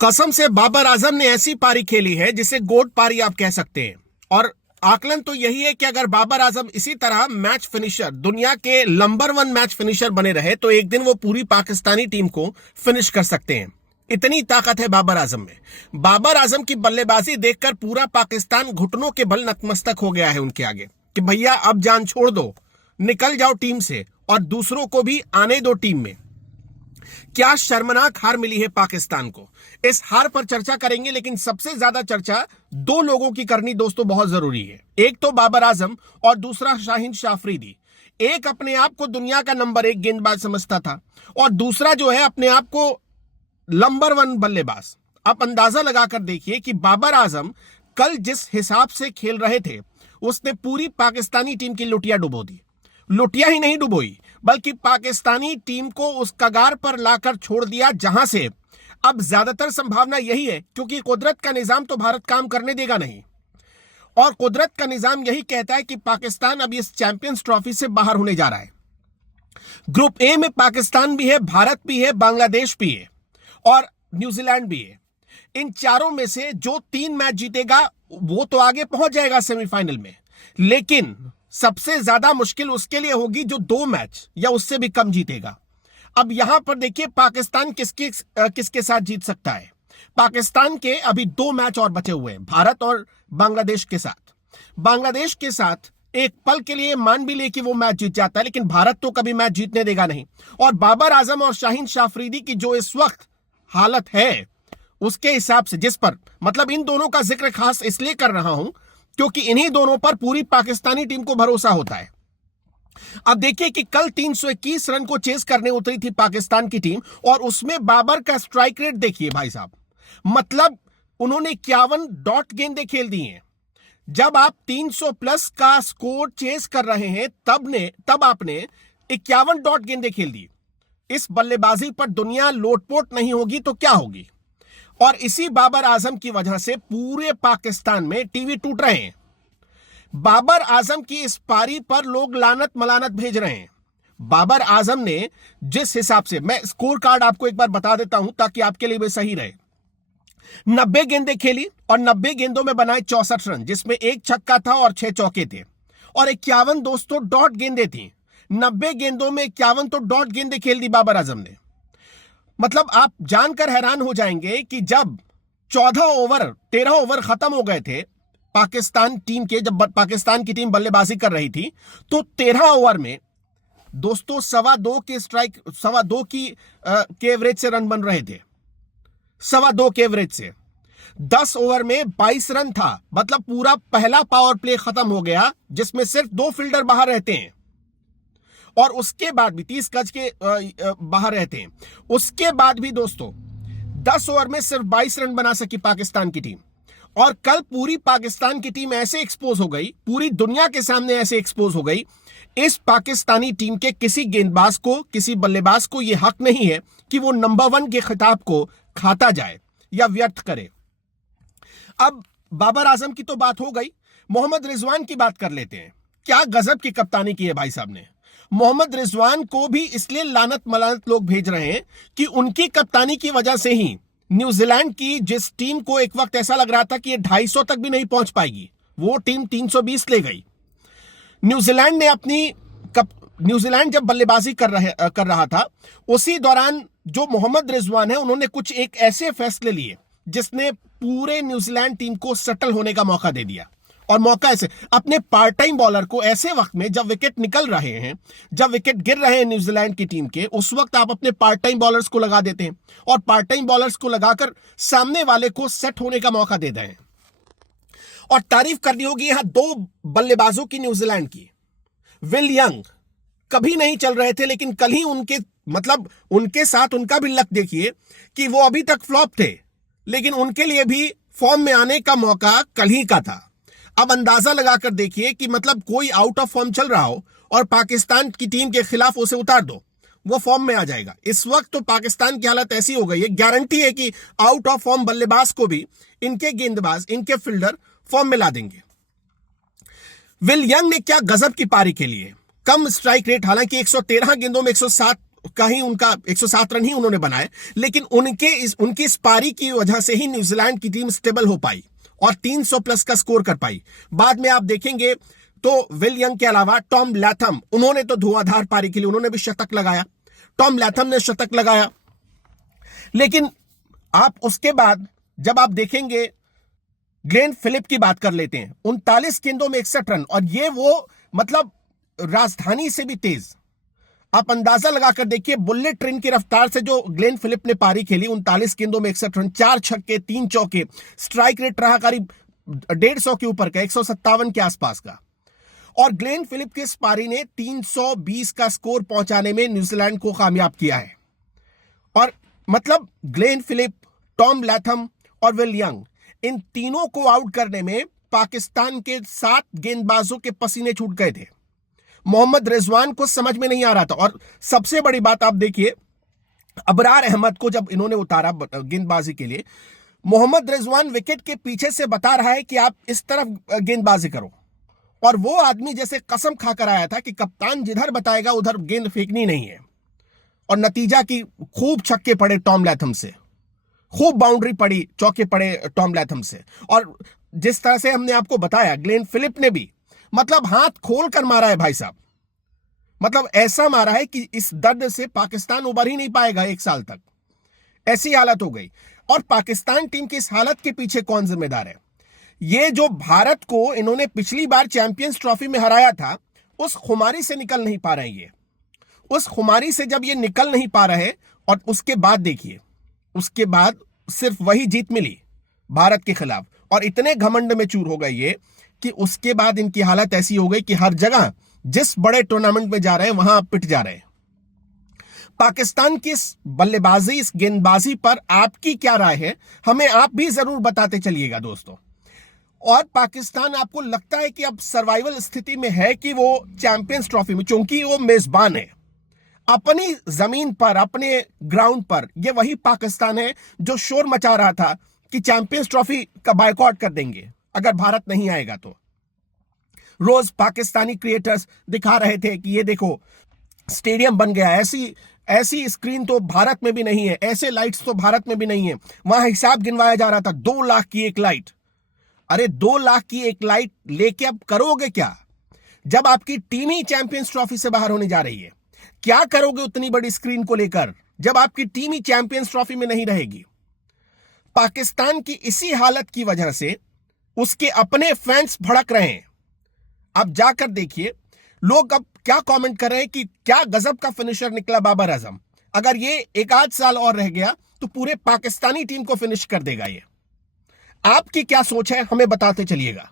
कसम से बाबर आजम ने ऐसी पारी खेली है जिसे गोट पारी आप कह सकते हैं। और आकलन तो यही है कि अगर बाबर आजम इसी तरह मैच फिनिशर, दुनिया के नंबर 1 मैच फिनिशर बने रहे तो एक दिन वो पूरी पाकिस्तानी टीम को फिनिश कर सकते हैं। इतनी ताकत है बाबर आजम में। बाबर आजम की बल्लेबाजी देखकर पूरा पाकिस्तान घुटनों के बल नतमस्तक हो गया है उनके आगे कि भैया अब जान छोड़ दो, निकल जाओ टीम से और दूसरों को भी आने दो टीम में। क्या शर्मनाक हार मिली है पाकिस्तान को। इस हार पर चर्चा करेंगे, लेकिन सबसे ज्यादा चर्चा दो लोगों की करनी दोस्तों बहुत जरूरी है। एक तो बाबर आजम और दूसरा शाहीन शाह अफरीदी। एक अपने आप को दुनिया का नंबर 1 गेंदबाज समझता था और दूसरा जो है अपने आप को नंबर 1 बल्लेबाज। आप अंदाजा लगाकर देखिए कि बाबर आजम कल जिस हिसाब से खेल रहे थे उसने पूरी पाकिस्तानी टीम की लुटिया डुबो दी। लुटिया ही नहीं डुबोई बल्कि पाकिस्तानी टीम को उस कगार पर लाकर छोड़ दिया जहां से अब ज्यादातर संभावना यही है, क्योंकि कुदरत का निजाम तो भारत काम करने देगा नहीं और कुदरत का निजाम यही कहता है कि पाकिस्तान अब इस चैंपियंस ट्रॉफी से बाहर होने जा रहा है। ग्रुप ए में पाकिस्तान भी है, भारत भी है, बांग्लादेश भी है और न्यूजीलैंड भी है। इन चारों में से जो 3 मैच जीतेगा वो तो आगे पहुंच जाएगा सेमीफाइनल में, लेकिन सबसे ज्यादा मुश्किल उसके लिए होगी जो 2 मैच या उससे भी कम जीतेगा। अब यहां पर देखिए पाकिस्तान किसके साथ जीत सकता है। पाकिस्तान के अभी 2 मैच और बचे हुए हैं, भारत और बांग्लादेश के साथ। बांग्लादेश के साथ एक पल के लिए मान भी ले कि वो मैच जीत जाता है, लेकिन भारत तो कभी मैच जीतने देगा नहीं। और बाबर आजम और शाहीन शाह अफरीदी की जो इस वक्त हालत है उसके हिसाब से, जिस पर मतलब इन दोनों का जिक्र खास इसलिए कर रहा हूं क्योंकि इन्हीं दोनों पर पूरी पाकिस्तानी टीम को भरोसा होता है। अब देखिए कि कल 321 रन को चेस करने उतरी थी पाकिस्तान की टीम और उसमें बाबर का स्ट्राइक रेट देखिए भाई साहब, मतलब उन्होंने 51 डॉट गेंदें खेल दी हैं। जब आप 300 प्लस का स्कोर चेस कर रहे हैं तब आपने 51 डॉट गेंदें खेल दी। इस बल्लेबाजी पर दुनिया लोटपोट नहीं होगी तो क्या होगी। और इसी बाबर आजम की वजह से पूरे पाकिस्तान में टीवी टूट रहे हैं। बाबर आजम की इस पारी पर लोग लानत मलानत भेज रहे हैं। बाबर आजम ने जिस हिसाब से, मैं स्कोर कार्ड आपको एक बार बता देता हूं ताकि आपके लिए भी सही रहे। 90 गेंदें खेली और 90 गेंदों में बनाए 64 रन, जिसमें 1 छक्का था और 6 चौके थे और 51 दोस्तों डॉट गेंदें थी। 90 गेंदों में 51 तो डॉट गेंदें खेल दी बाबर आजम ने। मतलब आप जानकर हैरान हो जाएंगे कि जब 13 ओवर खत्म हो गए थे पाकिस्तान टीम के, जब पाकिस्तान की टीम बल्लेबाजी कर रही थी तो 13 ओवर में दोस्तों 2.25 के एवरेज से रन बन रहे थे। 2.25 के एवरेज से 10 ओवर में 22 रन था। मतलब पूरा पहला पावर प्ले खत्म हो गया जिसमें सिर्फ 2 फील्डर बाहर रहते हैं और उसके बाद भी 30 गज के बाहर रहते हैं। उसके बाद भी दोस्तों 10 ओवर में सिर्फ 22 रन बना सकी पाकिस्तान की टीम। और कल पूरी पाकिस्तान की टीम ऐसे एक्सपोज हो गई, पूरी दुनिया के सामने ऐसे एक्सपोज हो गई। इस पाकिस्तानी टीम के किसी गेंदबाज को, किसी बल्लेबाज को यह हक नहीं है कि वो नंबर 1 के खिताब को खाता जाए या व्यर्थ करे। अब बाबर आजम की तो बात हो गई, मोहम्मद रिजवान की बात कर लेते हैं। क्या गजब की कप्तानी की है भाई साहब ने। मोहम्मद रिजवान को भी इसलिए लानत मलानत लोग भेज रहे हैं कि उनकी कप्तानी की वजह से ही न्यूजीलैंड की जिस टीम को एक वक्त ऐसा लग रहा था कि ये 250 तक भी नहीं पहुंच पाएगी, वो टीम 320 ले गई। न्यूजीलैंड जब बल्लेबाजी कर रहा था उसी दौरान जो मोहम्मद रिजवान है उन्होंने कुछ एक ऐसे फैसले लिए जिसने पूरे न्यूजीलैंड टीम को सेटल होने का मौका दे दिया। और मौका ऐसे अपने पार्ट टाइम बॉलर को ऐसे वक्त में जब विकेट निकल रहे हैं, जब विकेट गिर रहे हैं न्यूजीलैंड की टीम के, उस वक्त आप अपने पार्ट टाइम बॉलर्स को लगा देते हैं और पार्ट टाइम बॉलर्स को लगाकर सामने वाले को सेट होने का मौका दे दें। और तारीफ करनी होगी यहां 2 बल्लेबाजों की न्यूजीलैंड की। विल यंग कभी नहीं चल रहे थे, लेकिन कल ही उनके साथ उनका भी लक देखिए कि वो अभी तक फ्लॉप थे, लेकिन उनके लिए भी फॉर्म में आने का मौका कल ही का था। अब अंदाजा लगाकर देखिए कि मतलब कोई आउट ऑफ फॉर्म चल रहा हो और पाकिस्तान की टीम के खिलाफ उसे उतार दो, वो फॉर्म में आ जाएगा। इस वक्त तो पाकिस्तान की हालत ऐसी हो गई है, गारंटी है कि आउट ऑफ फॉर्म बल्लेबाज को भी इनके गेंदबाज, इनके फील्डर फॉर्म में ला देंगे। विल यंग ने क्या गजब की पारी खेली है। कम स्ट्राइक रेट, हालांकि 113 गेंदों में 107 कहीं उनका 107 रन ही उन्होंने बनाए, लेकिन उनकी इस पारी की वजह से ही न्यूजीलैंड की टीम स्टेबल हो पाई और 300 प्लस का स्कोर कर पाई। बाद में आप देखेंगे तो विल यंग के अलावा टॉम लैथम, उन्होंने तो धुआंधार पारी के लिए उन्होंने भी शतक लगाया, टॉम लैथम ने शतक लगाया। लेकिन आप उसके बाद जब आप देखेंगे ग्लेन फिलिप की बात कर लेते हैं, 39 गेंदों में 61 रन, और ये वो मतलब राजधानी से भी तेज। आप अंदाजा लगाकर देखिए बुलेट ट्रेन की रफ्तार से जो ग्लेन फिलिप ने पारी खेली, 39 गेंदों में 61 रन, 4 छक्के 3 चौके, स्ट्राइक रेट रहा करीब 150 के ऊपर का, 157 के आसपास का। और ग्लेन फिलिप की इस पारी ने 320 का स्कोर पहुंचाने में न्यूजीलैंड को कामयाब किया है। और मतलब ग्लेन फिलिप, टॉम लैथम और विल यंग, इन तीनों को आउट करने में पाकिस्तान के 7 गेंदबाजों के पसीने छूट गए थे। मोहम्मद रिजवान को समझ में नहीं आ रहा था। और सबसे बड़ी बात आप देखिए, अबरार अहमद को जब इन्होंने उतारा गेंदबाजी के लिए, मोहम्मद रिजवान विकेट के पीछे से बता रहा है कि आप इस तरफ गेंदबाजी करो, और वो आदमी जैसे कसम खाकर आया था कि कप्तान जिधर बताएगा उधर गेंद फेंकनी नहीं है। और नतीजा की खूब छक्के पड़े टॉम लैथम से, खूब बाउंड्री पड़ी, चौके पड़े टॉम लैथम से। और जिस तरह से हमने आपको बताया, ग्लेन फिलिप ने भी मतलब हाथ खोल कर मारा है भाई साहब, मतलब ऐसा मारा है कि इस दर्द से पाकिस्तान उबर ही नहीं पाएगा 1 साल तक, ऐसी हालत हो गई। और पाकिस्तान टीम की इस हालत के पीछे कौन जिम्मेदार है? ये जो भारत को इन्होंने पिछली बार चैंपियंस ट्रॉफी में हराया था, उस खुमारी से निकल नहीं पा रहे हैं। ये उस खुमारी से जब ये निकल नहीं पा रहे, और उसके बाद देखिए, उसके बाद सिर्फ वही जीत मिली भारत के खिलाफ, और इतने घमंड में चूर हो गए ये कि उसके बाद इनकी हालत ऐसी हो गई कि हर जगह जिस बड़े टूर्नामेंट में जा रहे हैं वहां पिट जा रहे हैं। पाकिस्तान की इस बल्लेबाजी, इस गेंदबाजी पर आपकी क्या राय है? हमें आप भी जरूर बताते चलिएगा दोस्तों। और पाकिस्तान, आपको लगता है कि अब सर्वाइवल स्थिति में है कि वो चैंपियंस ट्रॉफी में, क्योंकि वो मेजबान है अपनी जमीन पर, अपने ग्राउंड पर, ये वही पाकिस्तान है जो शोर मचा रहा था कि चैंपियंस ट्रॉफी का बायकॉट कर देंगे अगर भारत नहीं आएगा तो। रोज पाकिस्तानी क्रिएटर्स दिखा रहे थे कि ये देखो स्टेडियम बन गया, ऐसी स्क्रीन तो भारत में भी नहीं है, ऐसे लाइट्स तो भारत में भी नहीं है। वहां हिसाब गिनवाया जा रहा था, 2 लाख की एक लाइट। अरे 2 लाख की एक लाइट लेके अब करोगे क्या, जब आपकी टीम ही चैंपियंस ट्रॉफी से बाहर होने जा रही है? क्या करोगे उतनी बड़ी स्क्रीन को लेकर जब आपकी टीम ही चैंपियंस ट्रॉफी में नहीं रहेगी? पाकिस्तान की इसी हालत की वजह से उसके अपने फैंस भड़क रहे हैं। आप जाकर देखिए लोग अब क्या कमेंट कर रहे हैं कि क्या गजब का फिनिशर निकला बाबर आजम। अगर ये 1 आध साल और रह गया तो पूरे पाकिस्तानी टीम को फिनिश कर देगा ये। आपकी क्या सोच है, हमें बताते चलिएगा।